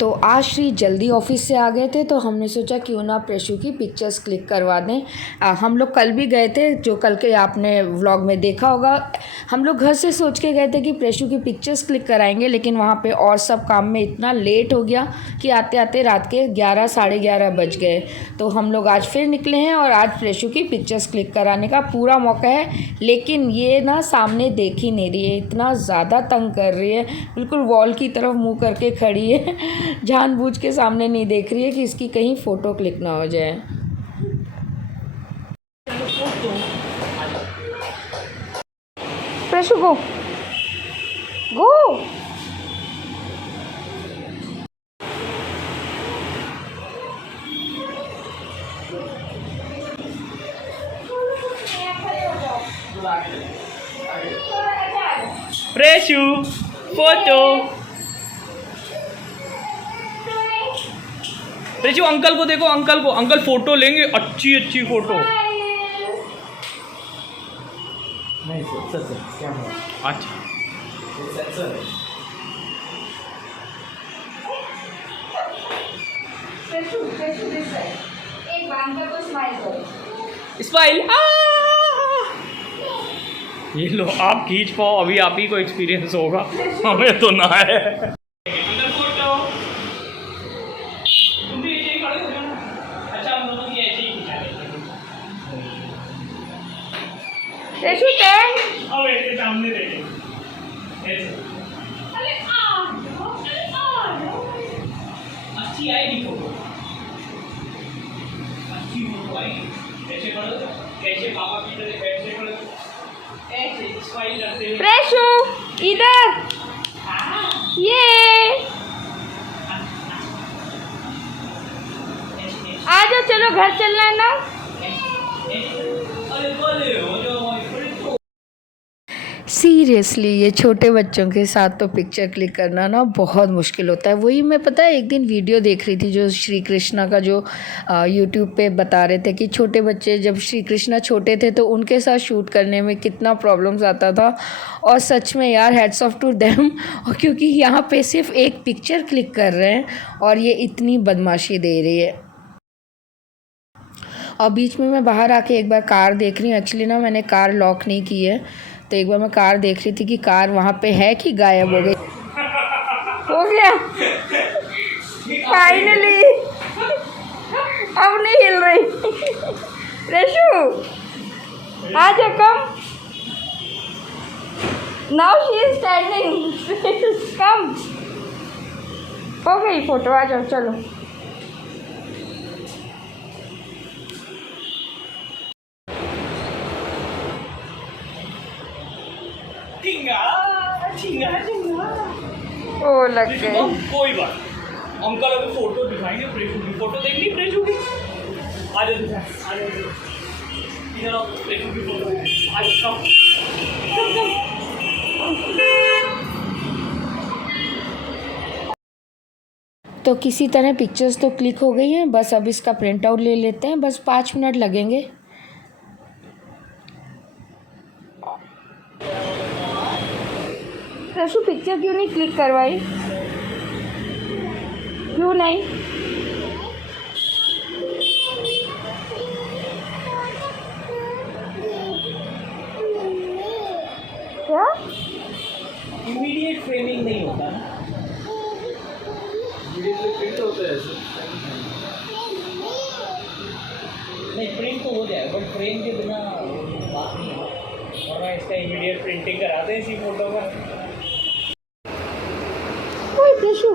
तो आज श्री जल्दी ऑफिस से आ गए थे तो हमने सोचा क्यों ना प्रेशु की पिक्चर्स क्लिक करवा दें। हम लोग कल भी गए थे, जो कल के आपने व्लॉग में देखा होगा। हम लोग घर से सोच के गए थे कि प्रेशु की पिक्चर्स क्लिक कराएंगे, लेकिन वहाँ पे और सब काम में इतना लेट हो गया कि आते आते रात के 11 साढ़े 11 बज गए। तो हम लोग आज फिर निकले हैं और आज प्रेशु की पिक्चर्स क्लिक कराने का पूरा मौका है। लेकिन ये ना सामने देख ही नहीं रही है, इतना ज़्यादा तंग कर रही है, बिल्कुल वॉल की तरफ मुँह करके खड़ी है। जानबूझ के सामने नहीं देख रही है कि इसकी कहीं फ़ोटो क्लिक ना हो जाए। प्रेशु गो गो। प्रेशु फोटो। प्रेशु अंकल को देखो, अंकल को, अंकल फोटो लेंगे, अच्छी अच्छी फोटो। नहीं सर क्या हुआ? अच्छा एक बांध कर स्माइल करो। स्माइल। ये लो आप खींच पाओ, अभी आप ही को एक्सपीरियंस होगा, हमें तो ना है। तुम भी ऐसे ही खड़े हो जाना। अच्छा हम दोनों की ऐसे ही खिंचा लेंगे। प्रेशु टर्न। अब ऐसे सामने देखें ऐसे। अच्छी आएगी फोटो, अच्छी फोटो आएगी। ऐसे करो, कैसे पापा की तरह ऐसे करो, ऐसे स्माइल करते हुए। प्रेशु इधर ये आ जाओ, चलो घर चलना है ना। अरे बोले हो जो सीरियसली ये छोटे बच्चों के साथ तो पिक्चर क्लिक करना ना बहुत मुश्किल होता है। वही मैं पता है एक दिन वीडियो देख रही थी जो श्री कृष्णा का जो यूट्यूब पे बता रहे थे कि छोटे बच्चे जब श्री कृष्णा छोटे थे तो उनके साथ शूट करने में कितना प्रॉब्लम्स आता था। और सच में यार हैट्स ऑफ टू देम, और क्योंकि यहाँ पे सिर्फ एक पिक्चर क्लिक कर रहे हैं और ये इतनी बदमाशी दे रही है। और बीच में मैं बाहर आके एक बार कार देख रही हूँ। एक्चुअली ना मैंने कार लॉक नहीं की है, तो एक बार मैं कार देख रही थी कि कार वहाँ पे है कि गायब हो गई। हो गया फाइनली, अब नहीं हिल रही। प्रेशु आ जा, कम। नाउ शी इज स्टैंडिंग, कम। हो गई फोटो, आ जाओ चलो। ओ लग गए। कोई बात, अंकल अभी फोटो दिखाएंगे प्रेशु की। फोटो देखनी प्रेशु की, आ जाओ आ जाओ इधर आओ। प्रेशु की फोटो आ जाओ। तो किसी तरह पिक्चर्स तो क्लिक हो गई हैं, बस अब इसका प्रिंट आउट ले लेते हैं। बस 5 मिनट लगेंगे। प्रेशु पिक्चर क्यों नहीं क्लिक करवाई? क्यों नहीं? क्या इमीडिएट फ्रेमिंग नहीं होता ना, प्रिंट होता है सर। नहीं प्रिंट तो हो जाए बट फ्रेम के बिना बात नहीं है। वरना इसका इमीडिएट प्रिंटिंग करा दें इसी फोटो का। प्रेशु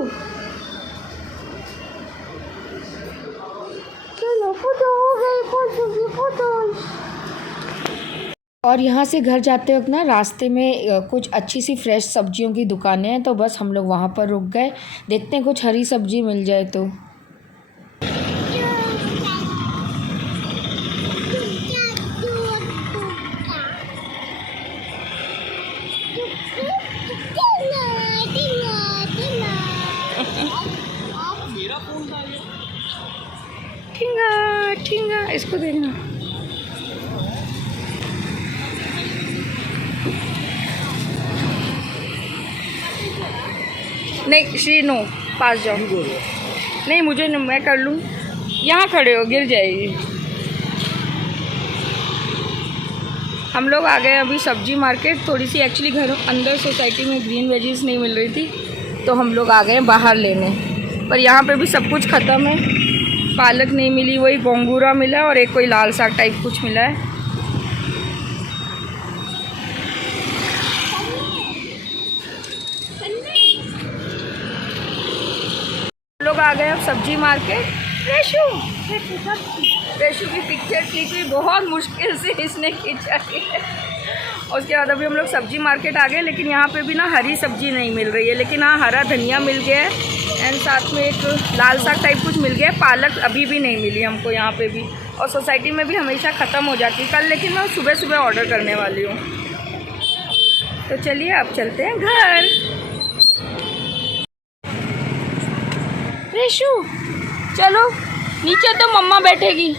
चलो, फोटो हो गई, फोटो। और यहाँ से घर जाते वक्त ना रास्ते में कुछ अच्छी सी फ्रेश सब्जियों की दुकानें हैं, तो बस हम लोग वहाँ पर रुक गए। देखते हैं कुछ हरी सब्जी मिल जाए तो। ठिंगा इसको देखना। नहीं श्री नो पास जाओ। नहीं मुझे नहीं, मैं कर लूँ। यहाँ खड़े हो, गिर जाएगी। हम लोग आ गए अभी सब्जी मार्केट। थोड़ी सी एक्चुअली घर अंदर सोसाइटी में ग्रीन वेजीज नहीं मिल रही थी, तो हम लोग आ गए बाहर लेने। पर यहाँ पे भी सब कुछ ख़त्म है। पालक नहीं मिली, वही गोंगूरा मिला और एक कोई लाल साग टाइप कुछ मिला है। हम लोग आ गए अब सब्जी मार्केट। रेशु की पिक्चर क्लिक हुई, बहुत मुश्किल से इसने खींचा है। उसके बाद अभी हम लोग सब्जी मार्केट आ गए, लेकिन यहाँ पे भी ना हरी सब्जी नहीं मिल रही है, लेकिन हाँ हरा धनिया मिल गया है एंड साथ में एक लाल साग टाइप कुछ मिल गया है। पालक अभी भी नहीं मिली हमको यहाँ पे भी, और सोसाइटी में भी हमेशा ख़त्म हो जाती है कल, लेकिन मैं सुबह सुबह ऑर्डर करने वाली हूँ। तो चलिए अब चलते हैं घर। रेशु चलो नीचे, तो मम्मा बैठेगी।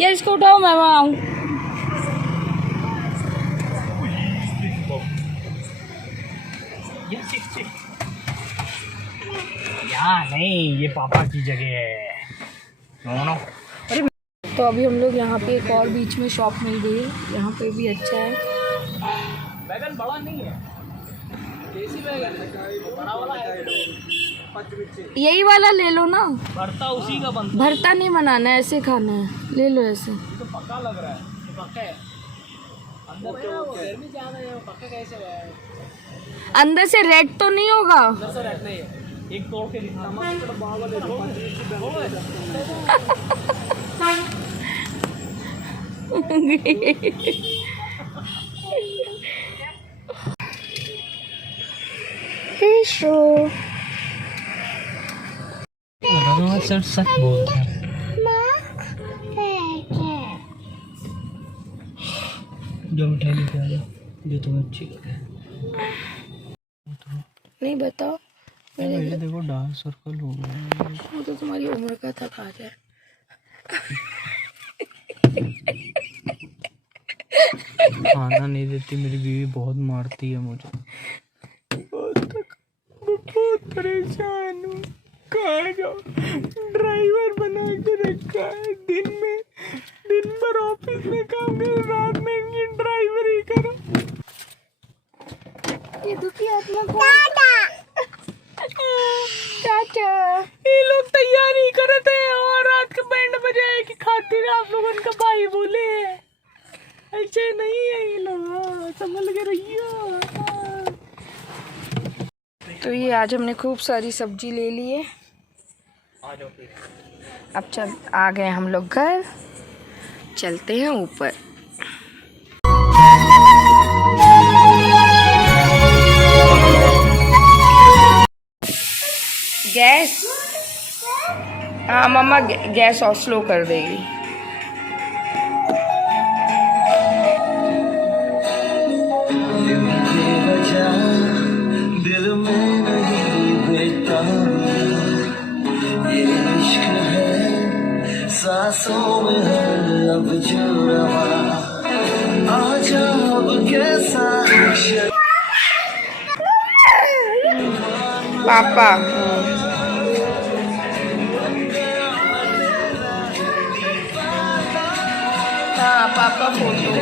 यार इसको उठाओ, मैं वहाँ आऊँ। यहाँ नहीं, ये पापा की जगह है। नो। अरे तो अभी हम लोग यहाँ पे एक और बीच में शॉप मिल गई है, यहाँ पे भी अच्छा है। बैगन बड़ा नहीं है, देसी बैगन बड़ा वाला है। यही वाला ले लो ना। भरता उसी का बनता भरता नहीं बनाना है, ऐसे खाना है, ले लो ऐसे। है। तो पक्का लग रहा है, ये पक्का है। अंदर तो गर्मी ज़्यादा है, वो पक्का कैसे है? अंदर से रेड तो नहीं होगा? अंदर से रहता है। एक तोड़ के दिखा। सर सच बोलते हैं। जो मिठाई लेके आ जाओ, जो तुम्हें अच्छी लगे। नहीं बताओ। ये देखो डार्क सर्कल हो गया। वो तो तुम्हारी उम्र का था, खा जाए। खाना नहीं देती मेरी बीवी, बहुत मारती है मुझे। बहुत परेशान हूँ। कहाँ जाओ, ड्राइवर बना के रखा है। दिन भर ऑफिस में काम करो, रात में ये ड्राइवर ही करो। ये दुखी आत्मा को चाचा, ये लोग तैयारी करते हैं और रात के बैंड बजाए की खातिर आप लोग उनका भाई बोले। ऐसे नहीं है ये लोग, संभल के रहिए। तो ये आज हमने खूब सारी सब्जी ले ली है। अब चल आ गए हम लोग घर, चलते हैं ऊपर। गैस, हाँ मम्मा गैस ऑफ स्लो कर देगी। दिल में नहीं बेताबियां, ये इश्क है सांसों में है अब जो रहा। आजा अब कैसा पापा हाँ पापा फोटो।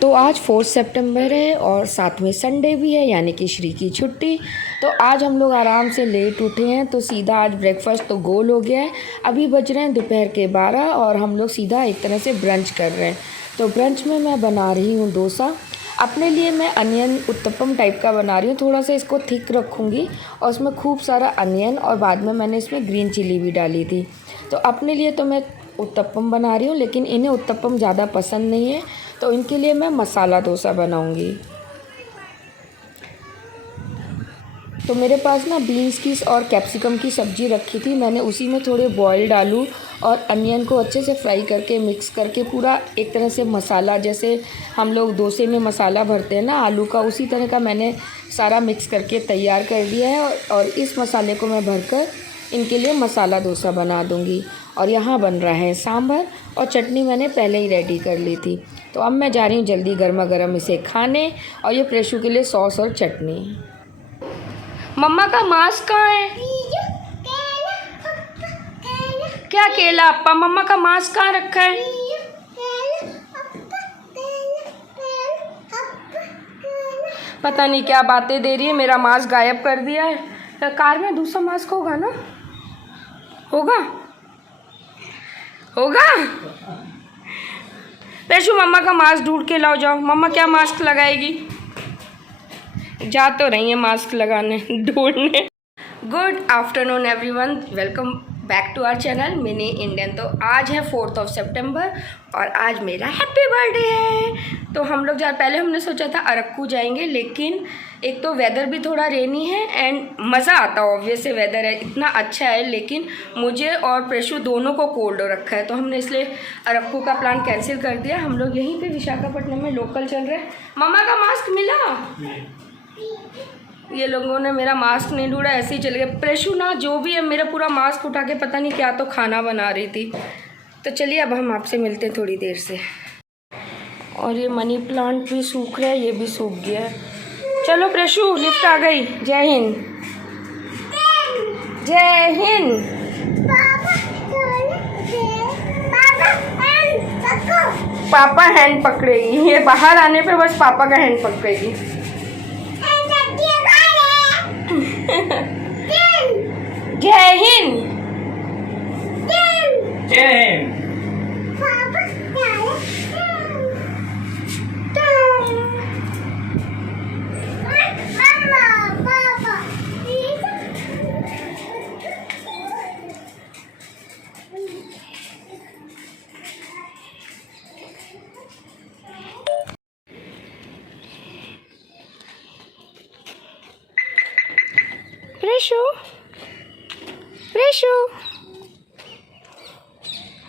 तो आज 4 सितंबर है और साथ में संडे भी है, यानी कि श्री की छुट्टी। तो आज हम लोग आराम से लेट उठे हैं, तो सीधा आज ब्रेकफास्ट तो गोल हो गया है। अभी बज रहे हैं दोपहर के 12 और हम लोग सीधा एक तरह से ब्रंच कर रहे हैं। तो ब्रंच में मैं बना रही हूँ डोसा। अपने लिए मैं अनियन उत्तपम टाइप का बना रही हूँ, थोड़ा सा इसको थिक रखूँगी और उसमें खूब सारा अनियन, और बाद में मैंने इसमें ग्रीन चिली भी डाली थी। तो अपने लिए तो मैं उत्तपम बना रही हूँ, लेकिन इन्हें उत्तपम ज़्यादा पसंद नहीं है, तो इनके लिए मैं मसाला डोसा बनाऊँगी। तो मेरे पास ना बीन्स की और कैप्सिकम की सब्ज़ी रखी थी, मैंने उसी में थोड़े बॉइल्ड आलू और अनियन को अच्छे से फ्राई करके मिक्स करके पूरा एक तरह से मसाला, जैसे हम लोग डोसे में मसाला भरते हैं ना आलू का, उसी तरह का मैंने सारा मिक्स करके तैयार कर दिया है। और इस मसाले को मैं भरकर इनके लिए मसाला डोसा बना दूँगी। और यहाँ बन रहा है सांभर और चटनी मैंने पहले ही रेडी कर ली थी। तो अब मैं जा रही हूँ जल्दी गर्मा गर्म इसे खाने। और ये प्रेशू के लिए सॉस और चटनी। मम्मा का मास्क कहाँ है? क्या केला अप्पा? मम्मा का मास्क कहाँ रखा है? पता नहीं क्या बातें दे रही है। मेरा मास्क गायब कर दिया है। तो कार में दूसरा मास्क होगा ना? होगा होगा। प्रेशू मम्मा का मास्क ढूंढ के लाओ जाओ। मम्मा क्या मास्क लगाएगी? जा तो रही है मास्क लगाने ढूंढने। Good afternoon everyone, welcome back to our channel Mini Indian. तो आज है 4 सितंबर और आज मेरा हैप्पी बर्थडे है। तो हम लोग पहले हमने सोचा था अरक्कू जाएंगे, लेकिन एक तो वेदर भी थोड़ा रेनी है एंड मज़ा आता ऑब्वियस से वेदर है इतना अच्छा है, लेकिन मुझे और प्रेशू दोनों को कोल्ड हो रखा है। तो हमने इसलिए अरक्कू का प्लान कैंसिल कर दिया। हम लोग यहीं पे विशाखापट्टनम में लोकल चल रहे हैं। मम्मा का मास्क मिला? ये लोगों ने मेरा मास्क नहीं ढूंढा, ऐसे ही चले गए। प्रेशू ना जो भी है मेरा पूरा मास्क उठा के पता नहीं क्या तो खाना बना रही थी। तो चलिए अब हम आपसे मिलते हैं थोड़ी देर से। और ये मनी प्लांट भी सूख रहा है, ये भी सूख गया है। चलो प्रेशू लिफ्ट आ गई। जय हिंद। जय हिंद। पापा हैंड पकड़ेगी। ये बाहर आने पे बस पापा का हैंड पकड़ेगी। जय हिंद। जय हिंद। प्रेशू प्रेशू,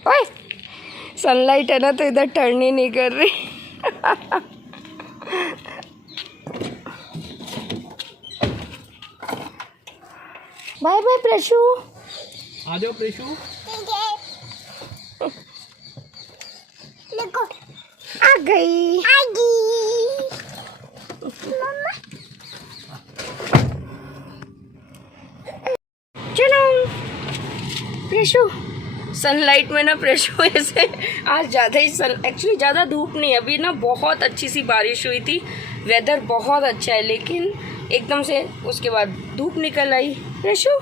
ओए सनलाइट है ना तो इधर टर्न ही नहीं कर रही। Bye bye प्रेशू। आ जाओ प्रेशू। देखो आ गई। चलो प्रेशू। सनलाइट में ना प्रेशू ऐसे आज ज़्यादा ही एक्चुअली ज़्यादा धूप नहीं, अभी ना बहुत अच्छी सी बारिश हुई थी, वेदर बहुत अच्छा है, लेकिन एकदम से उसके बाद धूप निकल आई। प्रेशू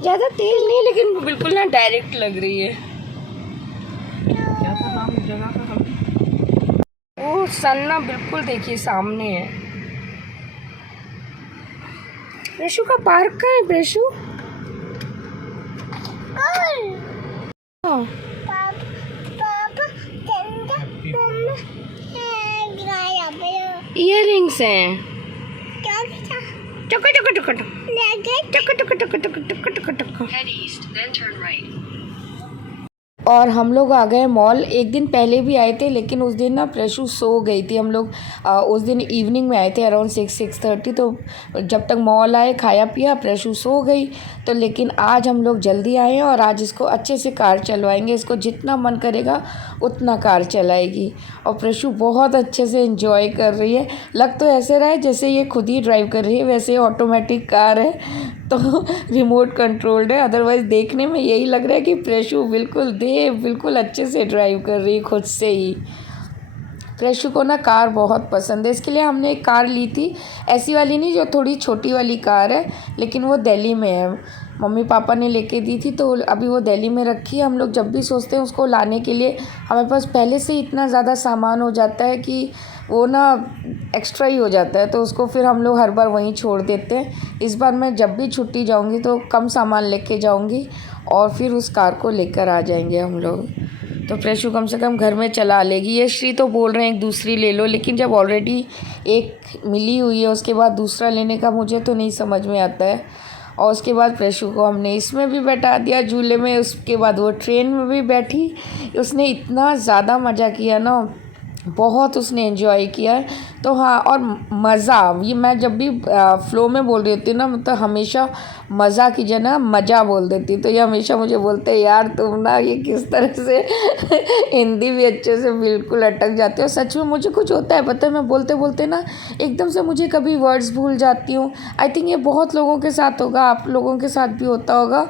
ज़्यादा तेज नहीं, लेकिन बिल्कुल ना डायरेक्ट लग रही है। क्या था नाम इस जगह का? वो सन ना बिल्कुल देखिए सामने है। प्रेशू का पार्क कहाँ है प्रेशू? हाँ। इयररिंग्स हैं। टक टक टक टक टक टक टक टक टक टक टक। और हम लोग आ गए मॉल। एक दिन पहले भी आए थे, लेकिन उस दिन ना प्रेशू सो गई थी। हम लोग उस दिन इवनिंग में आए थे अराउंड 6-6:30। तो जब तक मॉल आए खाया पिया प्रेशू सो गई। तो लेकिन आज हम लोग जल्दी आए हैं और आज इसको अच्छे से कार चलवाएंगे। इसको जितना मन करेगा उतना कार चलाएगी। और प्रेशू बहुत अच्छे से एंजॉय कर रही है। लग तो ऐसे रहा है जैसे ये खुद ही ड्राइव कर रही है, वैसे ऑटोमेटिक कार है तो रिमोट कंट्रोल्ड है। अदरवाइज़ देखने में यही लग रहा है कि प्रेशू बिल्कुल अच्छे से ड्राइव कर रही है खुद से ही। प्रेशू को ना कार बहुत पसंद है, इसके लिए हमने एक कार ली थी, ऐसी वाली नहीं जो थोड़ी छोटी वाली कार है, लेकिन वो दिल्ली में है। मम्मी पापा ने लेके दी थी तो अभी वो दिल्ली में रखी है। हम लोग जब भी सोचते हैं उसको लाने के लिए, हमारे पास पहले से इतना ज़्यादा सामान हो जाता है कि वो ना एक्स्ट्रा ही हो जाता है, तो उसको फिर हम लोग हर बार वहीं छोड़ देते हैं। इस बार मैं जब भी छुट्टी जाऊंगी तो कम सामान लेके जाऊंगी और फिर उस कार को लेकर आ जाएंगे हम लोग। तो प्रेशू कम से कम घर में चला लेगी। ये श्री तो बोल रहे हैं एक दूसरी ले लो, लेकिन जब ऑलरेडी एक मिली हुई है उसके बाद दूसरा लेने का मुझे तो नहीं समझ में आता है। और उसके बाद प्रेशू को हमने इसमें भी बैठा दिया झूले में। उसके बाद वो ट्रेन में भी बैठी। उसने इतना ज़्यादा मज़ा किया ना, बहुत उसने एंजॉय किया है। तो हाँ, और मज़ा, ये मैं जब भी फ़्लो में बोल रही होती हूँ ना, मतलब हमेशा मज़ा की जगह मज़ा बोल देती हूँ। तो ये हमेशा मुझे बोलते हैं, यार तुम ना ये किस तरह से हिंदी भी अच्छे से बिल्कुल अटक जाते हो। सच में मुझे कुछ होता है, पता है, मैं बोलते बोलते ना एकदम से मुझे कभी वर्ड्स भूल जाती हूँ। आई थिंक ये बहुत लोगों के साथ होगा, आप लोगों के साथ भी होता होगा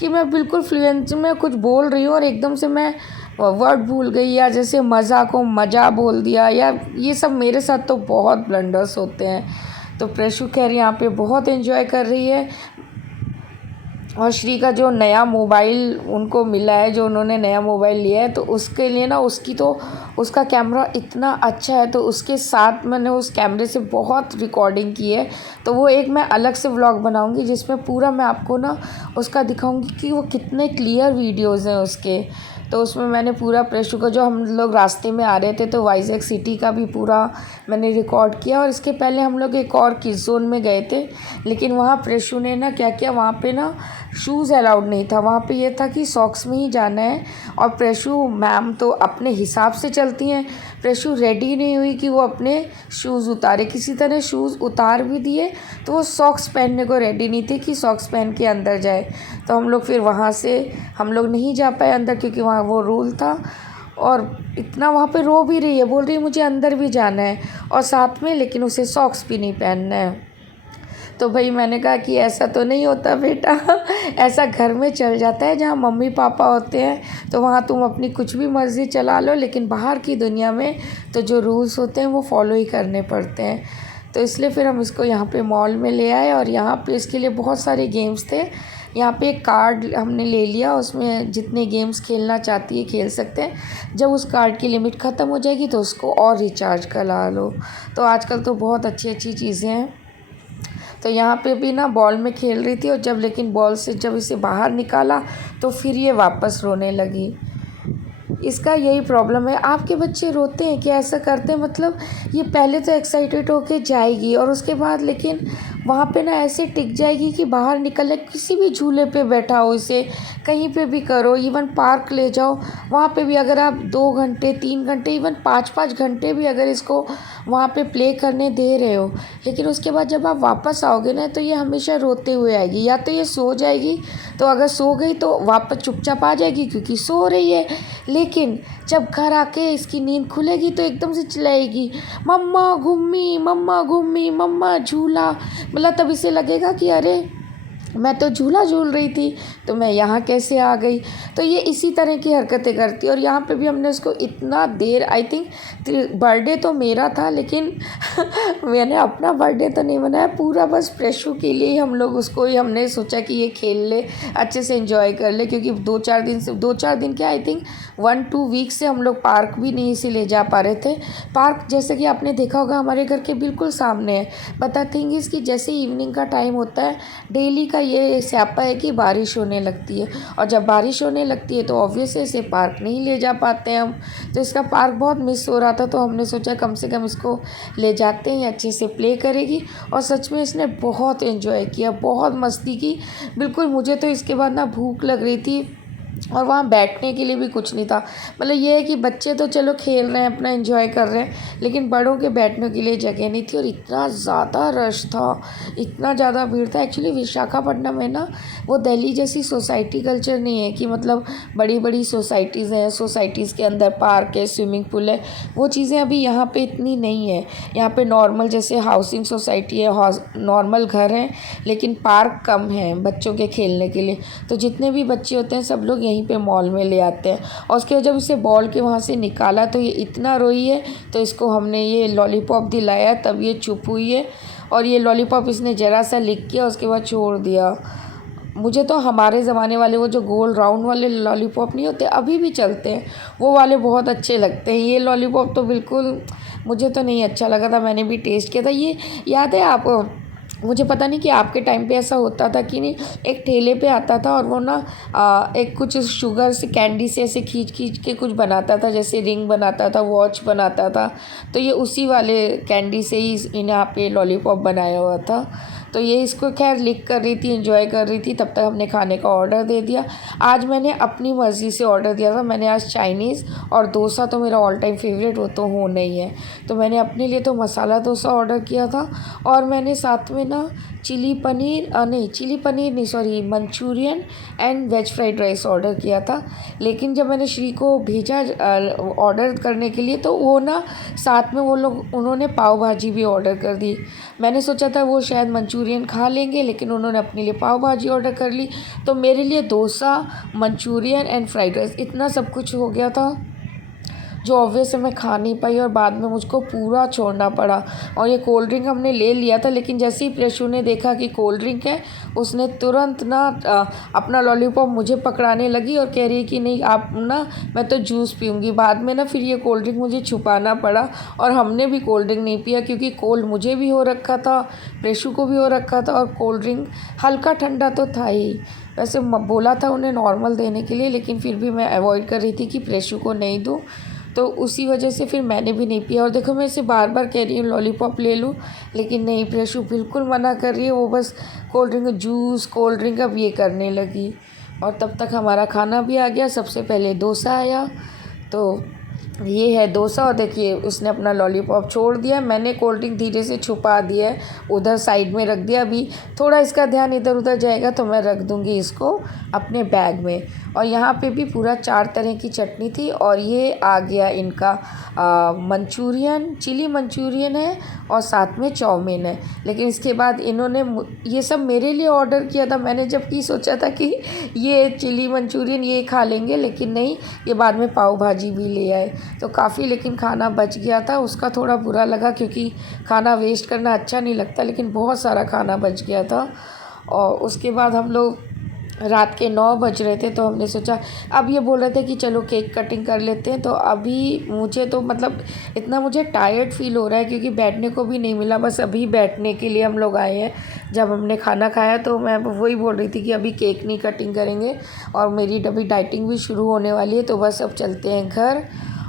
कि मैं बिल्कुल फ्लुएंट में कुछ बोल रही हूँ और एकदम से मैं वर्ड भूल गई, या जैसे मज़ा को मज़ा बोल दिया, या ये सब मेरे साथ तो बहुत ब्लंडर्स होते हैं। तो प्रेशु खैर यहाँ पे बहुत एंजॉय कर रही है। और श्री का जो नया मोबाइल उनको मिला है, जो उन्होंने नया मोबाइल लिया है, तो उसके लिए ना उसका कैमरा इतना अच्छा है, तो उसके साथ मैंने उस कैमरे से बहुत रिकॉर्डिंग की है। तो वो एक मैं अलग से व्लॉग बनाऊंगी जिसमें पूरा मैं आपको ना उसका दिखाऊंगी कि वो कितने क्लियर वीडियोज़ हैं उसके। तो उसमें मैंने पूरा प्रेशु का, जो हम लोग रास्ते में आ रहे थे तो वाइजैक सिटी का भी पूरा मैंने रिकॉर्ड किया। और इसके पहले हम लोग एक और किड्स जोन में गए थे, लेकिन वहाँ प्रेशु ने ना क्या किया, वहाँ पे ना शूज़ अलाउड नहीं था, वहाँ पे ये था कि सॉक्स में ही जाना है। और प्रेशु मैम तो अपने हिसाब से चलती हैं, प्रेशु रेडी नहीं हुई कि वो अपने शूज़ उतारे, किसी तरह शूज़ उतार भी दिए, तो वो सॉक्स पहनने को रेडी नहीं थे कि सॉक्स पहन के अंदर जाए। तो हम लोग फिर वहाँ से हम लोग नहीं जा पाए अंदर, क्योंकि वहाँ वो रूल था। और इतना वहाँ पे रो भी रही है, बोल रही है मुझे अंदर भी जाना है और साथ में, लेकिन उसे सॉक्स भी नहीं पहनना है। तो भाई मैंने कहा कि ऐसा तो नहीं होता बेटा, ऐसा घर में चल जाता है जहाँ मम्मी पापा होते हैं, तो वहाँ तुम अपनी कुछ भी मर्ज़ी चला लो, लेकिन बाहर की दुनिया में तो जो रूल्स होते हैं वो फॉलो ही करने पड़ते हैं। तो इसलिए फिर हम इसको यहाँ पे मॉल में ले आए, और यहाँ पे इसके लिए बहुत सारे गेम्स थे। यहाँ पे एक कार्ड हमने ले लिया, उसमें जितने गेम्स खेलना चाहती है खेल सकते हैं। जब उस कार्ड की लिमिट ख़त्म हो जाएगी तो उसको और रिचार्ज करा लो। तो आजकल तो बहुत अच्छी अच्छी चीज़ें हैं। तो यहाँ पे भी ना बॉल में खेल रही थी, और लेकिन बॉल से जब इसे बाहर निकाला तो फिर ये वापस रोने लगी। इसका यही प्रॉब्लम है। आपके बच्चे रोते हैं क्या, ऐसा करते हैं, मतलब ये पहले तो एक्साइटेड होके जाएगी और उसके बाद लेकिन वहाँ पे ना ऐसे टिक जाएगी कि बाहर निकलने, किसी भी झूले पे बैठाओ इसे, कहीं पे भी करो, इवन पार्क ले जाओ, वहाँ पे भी अगर आप 2 घंटे 3 घंटे इवन 5-5 घंटे भी अगर इसको वहाँ पे प्ले करने दे रहे हो, लेकिन उसके बाद जब आप वापस आओगे ना तो ये हमेशा रोते हुए आएगी। या तो ये सो जाएगी, तो अगर सो गई तो वापस चुपचाप आ जाएगी क्योंकि सो रही है, लेकिन जब घर आके इसकी नींद खुलेगी तो एकदम से चिल्लाएगी, मम्मा घूमी, मम्मा घूमी, मम्मा झूला। मतलब तब इसे लगेगा कि अरे मैं तो झूला झूल रही थी, तो मैं यहाँ कैसे आ गई। तो ये इसी तरह की हरकतें करती है। और यहाँ पे भी हमने इसको इतना देर, आई थिंक बर्थडे तो मेरा था, लेकिन मैंने अपना बर्थडे तो नहीं मनाया पूरा, बस प्रेशु के लिए ही हम लोग उसको ही हमने सोचा कि ये खेल ले, अच्छे से एंजॉय कर ले, क्योंकि 2-4 दिन क्या, आई थिंक 1-2 वीक से हम लोग पार्क भी नहीं इसे ले जा पा रहे थे। पार्क जैसे कि आपने देखा होगा हमारे घर के बिल्कुल सामने है। बट द थिंग इज़ कि जैसे इवनिंग का टाइम होता है, डेली का ये स्यापा है कि बारिश होने लगती है, और जब बारिश होने लगती है तो ऑब्वियसली इसे पार्क नहीं ले जा पाते हैं हम। तो इसका पार्क बहुत मिस हो रहा था, तो हमने सोचा कम से कम इसको ले जाते हैं, अच्छे से प्ले करेगी। और सच में इसने बहुत एंजॉय किया, बहुत मस्ती की। बिल्कुल मुझे तो इसके बाद ना भूख लग रही थी, और वहाँ बैठने के लिए भी कुछ नहीं था। मतलब ये है कि बच्चे तो चलो खेल रहे हैं, अपना एंजॉय कर रहे हैं, लेकिन बड़ों के बैठने के लिए जगह नहीं थी। और इतना ज़्यादा रश था, इतना ज़्यादा भीड़ था। एक्चुअली विशाखापट्टनम में ना वो दिल्ली जैसी सोसाइटी कल्चर नहीं है कि मतलब बड़ी बड़ी सोसाइटीज़ हैं, सोसाइटीज़ के अंदर पार्क है, स्विमिंग पूल है, वो चीज़ें अभी यहाँ पे इतनी नहीं है। यहाँ पे नॉर्मल जैसे हाउसिंग सोसाइटी है, नॉर्मल घर हैं, लेकिन पार्क कम है बच्चों के खेलने के लिए। तो जितने भी बच्चे होते हैं सब लोग यहीं पे मॉल में ले आते हैं। और उसके बाद जब इसे बॉल के वहाँ से निकाला तो ये इतना रोई है, तो इसको हमने ये लॉलीपॉप दिलाया, तब ये चुप हुई है। और ये लॉलीपॉप इसने ज़रा सा लिक किया, उसके बाद छोड़ दिया। मुझे तो हमारे ज़माने वाले वो जो गोल राउंड वाले लॉलीपॉप नहीं होते, अभी भी चलते हैं, वो वाले बहुत अच्छे लगते हैं। ये लॉलीपॉप तो बिल्कुल मुझे तो नहीं अच्छा लगा था, मैंने भी टेस्ट किया था। ये याद है आप, मुझे पता नहीं कि आपके टाइम पे ऐसा होता था कि नहीं, एक ठेले पे आता था और वो ना एक कुछ शुगर से कैंडी से ऐसे खींच खींच के कुछ बनाता था, जैसे रिंग बनाता था, वॉच बनाता था। तो ये उसी वाले कैंडी से ही यहाँ पे लॉलीपॉप बनाया हुआ था। तो ये इसको खैर लिख कर रही थी, एंजॉय कर रही थी। तब तक हमने खाने का ऑर्डर दे दिया। आज मैंने अपनी मर्ज़ी से ऑर्डर दिया था। मैंने आज चाइनीज़ और डोसा तो मेरा ऑल टाइम फेवरेट, वो तो होना ही है। तो मैंने अपने लिए तो मसाला डोसा ऑर्डर किया था और मैंने साथ में ना चिली पनीर नहीं sorry Manchurian and veg fried rice order किया था। लेकिन जब मैंने श्री को भेजा ऑर्डर करने के लिए, तो वो ना साथ में उन्होंने पाव भाजी भी ऑर्डर कर दी। मैंने सोचा था वो शायद मंचूरियन खा लेंगे, लेकिन उन्होंने अपने लिए पाव भाजी ऑर्डर कर ली। तो मेरे लिए dosa, Manchurian and fried rice इतना सब कुछ हो गया था, जो ऑब्वियस मैं खा नहीं पाई और बाद में मुझको पूरा छोड़ना पड़ा। और ये कोल्ड ड्रिंक हमने ले लिया था, लेकिन जैसे ही प्रेशू ने देखा कि कोल्ड ड्रिंक है, उसने तुरंत ना अपना लॉलीपॉप मुझे पकड़ाने लगी और कह रही है कि नहीं आप ना, मैं तो जूस पीऊँगी। बाद में ना फिर ये कोल्ड ड्रिंक मुझे छुपाना पड़ा और हमने भी कोल्ड ड्रिंक नहीं पिया, क्योंकि कोल्ड मुझे भी हो रखा था, प्रेशू को भी हो रखा था और कोल्ड ड्रिंक हल्का ठंडा तो था ही। वैसे बोला था उन्हें नॉर्मल देने के लिए, लेकिन फिर भी मैं अवॉइड कर रही थी कि प्रेशू को नहीं दूँ, तो उसी वजह से फिर मैंने भी नहीं पिया। और देखो मैं इसे बार बार कह रही हूँ लॉलीपॉप ले लूँ, लेकिन नहीं, प्रेशू बिल्कुल मना कर रही है। वो बस cold drink, juice, cold drink अब ये करने लगी। और तब तक हमारा खाना भी आ गया। सबसे पहले डोसा आया, तो ये है डोसा। और देखिए उसने अपना लॉलीपॉप छोड़ दिया। मैंने कोल्ड ड्रिंक धीरे से छुपा दिया है, उधर साइड में रख दिया। अभी थोड़ा इसका ध्यान इधर उधर जाएगा तो मैं रख दूँगी इसको अपने बैग में। और यहाँ पे भी पूरा 4 तरह की चटनी थी। और ये आ गया इनका मंचूरियन, चिली मंचूरियन है और साथ में चाउमीन है। लेकिन इसके बाद इन्होंने ये सब मेरे लिए ऑर्डर किया था। मैंने जबकि सोचा था कि ये चिली मंचूरियन ये खा लेंगे, लेकिन नहीं, ये बाद में पाव भाजी भी ले आए। तो काफ़ी लेकिन खाना बच गया था। उसका थोड़ा बुरा लगा, क्योंकि खाना वेस्ट करना अच्छा नहीं लगता, लेकिन बहुत सारा खाना बच गया था। और उसके बाद हम लोग रात के 9 बज रहे थे, तो हमने सोचा, अब ये बोल रहे थे कि चलो केक कटिंग कर लेते हैं। तो अभी मुझे तो मतलब इतना मुझे टायर्ड फील हो रहा है, क्योंकि बैठने को भी नहीं मिला। बस अभी बैठने के लिए हम लोग आए हैं। जब हमने खाना खाया तो मैं वही बोल रही थी कि अभी केक नहीं कटिंग करेंगे, और मेरी अभी डाइटिंग भी शुरू होने वाली है। तो बस अब चलते हैं घर।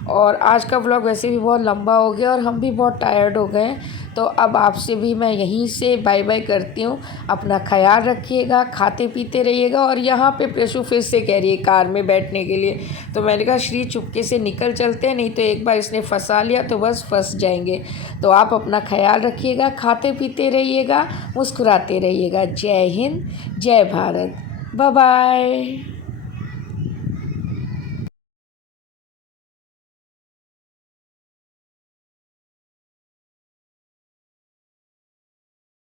और आज का व्लॉग वैसे भी बहुत लंबा हो गया और हम भी बहुत टायर्ड हो गए। तो अब आपसे भी मैं यहीं से बाय बाय करती हूँ। अपना ख्याल रखिएगा, खाते पीते रहिएगा। और यहाँ पे प्रेशू फिर से कह रही है कार में बैठने के लिए, तो मैंने कहा श्री चुपके से निकल चलते हैं, नहीं तो एक बार इसने फंसा लिया तो बस फंस जाएंगे। तो आप अपना ख्याल रखिएगा, खाते पीते रहिएगा, मुस्कुराते रहिएगा। जय हिंद, जय भारत, बाय बाय।